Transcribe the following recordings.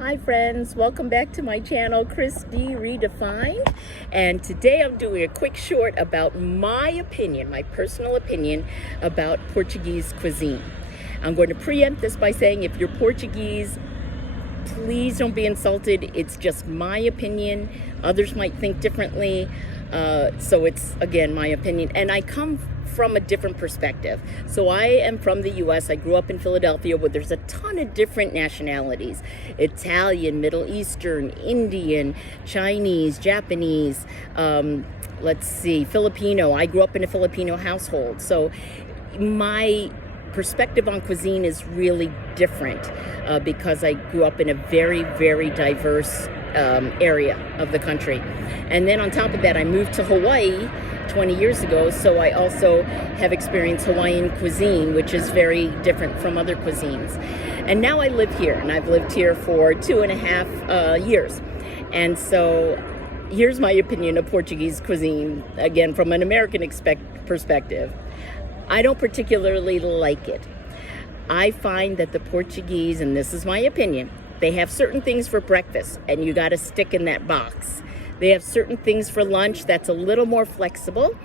Hi friends, welcome back to my channel, Chris D Redefined. And today I'm doing a quick short about my opinion, my personal opinion about Portuguese cuisine. I'm going to preempt this by saying if you're Portuguese, please don't be insulted. It's just my opinion. Others might think differently. So it's, again, my opinion. And I come from a different perspective. So I am from the U.S. I grew up in Philadelphia where there's a ton of different nationalities. Italian, Middle Eastern, Indian, Chinese, Japanese, Filipino. I grew up in a Filipino household. So my perspective on cuisine is really different because I grew up in a very, very diverse area of the country. And then on top of that, I moved to Hawaii 20 years ago, so I also have experienced Hawaiian cuisine, which is very different from other cuisines. And now I live here, and I've lived here for 2.5 years. And so here's my opinion of Portuguese cuisine, again, from an American perspective. I don't particularly like it. I find that the Portuguese, and this is my opinion, they have certain things for breakfast, and you got to stick in that box. They have certain things for lunch that's a little more flexible.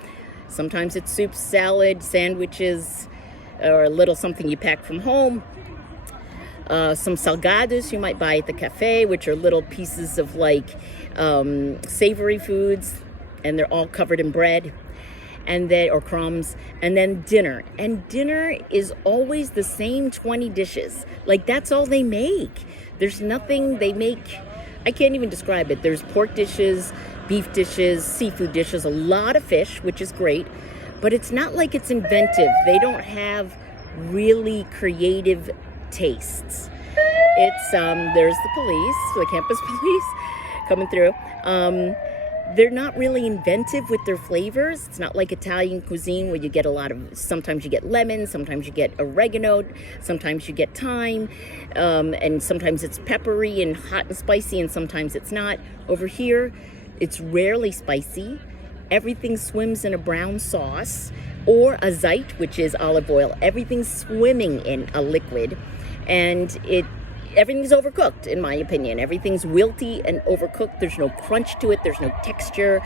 Sometimes it's soup, salad, sandwiches, or a little something you pack from home. Some salgados you might buy at the cafe, which are little pieces of savory foods, and they're all covered in bread. Or crumbs, and then dinner. And dinner is always the same 20 dishes. That's all they make. There's nothing they make, I can't even describe it. There's pork dishes, beef dishes, seafood dishes, a lot of fish, which is great, but it's not like it's inventive. They don't have really creative tastes. It's, there's the police, the campus police coming through. They're not really inventive with their flavors. It's not like Italian cuisine where you get sometimes you get lemon, sometimes you get oregano, sometimes you get thyme, and sometimes it's peppery and hot and spicy, and sometimes it's not. Over here, it's rarely spicy. Everything swims in a brown sauce or azeite, which is olive oil. Everything's swimming in a liquid, and everything's overcooked, in my opinion. Everything's wilty and overcooked. There's no crunch to it. There's no texture.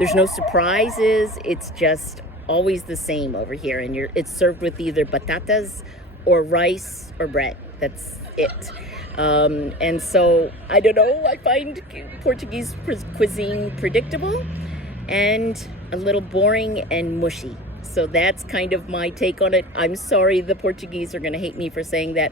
There's no surprises. It's just always the same over here. And it's served with either batatas or rice or bread. That's it. And so, I don't know, I find Portuguese cuisine predictable and a little boring and mushy. So that's kind of my take on it. I'm sorry the Portuguese are going to hate me for saying that.